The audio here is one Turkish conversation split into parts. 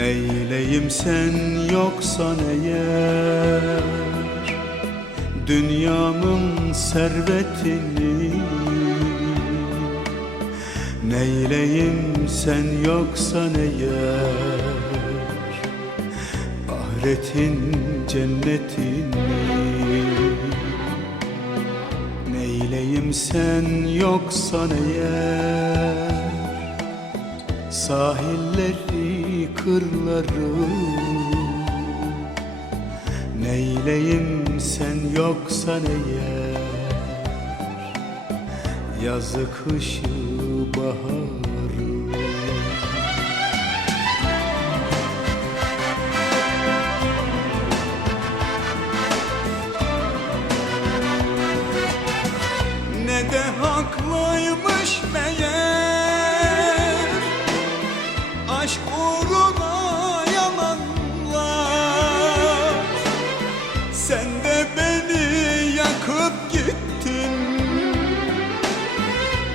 Neyleyim sen yoksan eğer Dünyamın servetini. Neyleyim sen yoksan eğer Ahiretin cennetini. Neyleyim sen yoksan eğer Sahilleri, kırları Neyleyim sen yoksan eğer Yazı, kışı, baharı. Ne de haklıymış meğer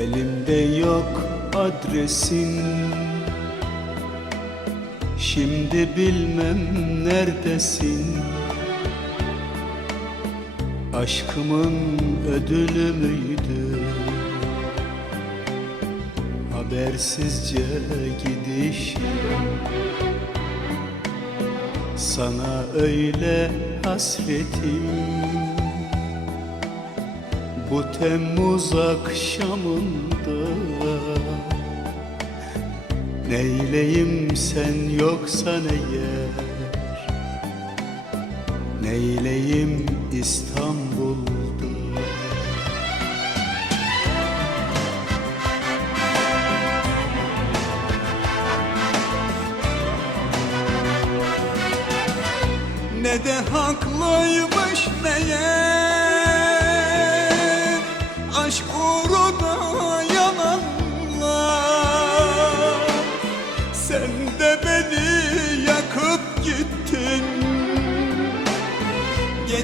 Elimde yok adresin. Şimdi bilmem neredesin. Aşkımın ödülü müydü? Habersizce gidişim. Sana öyle hasretim bu Temmuz akşamında Neyleyim sen yoksan eğer Neyleyim İstanbul'da? Ne de haklıymış meğer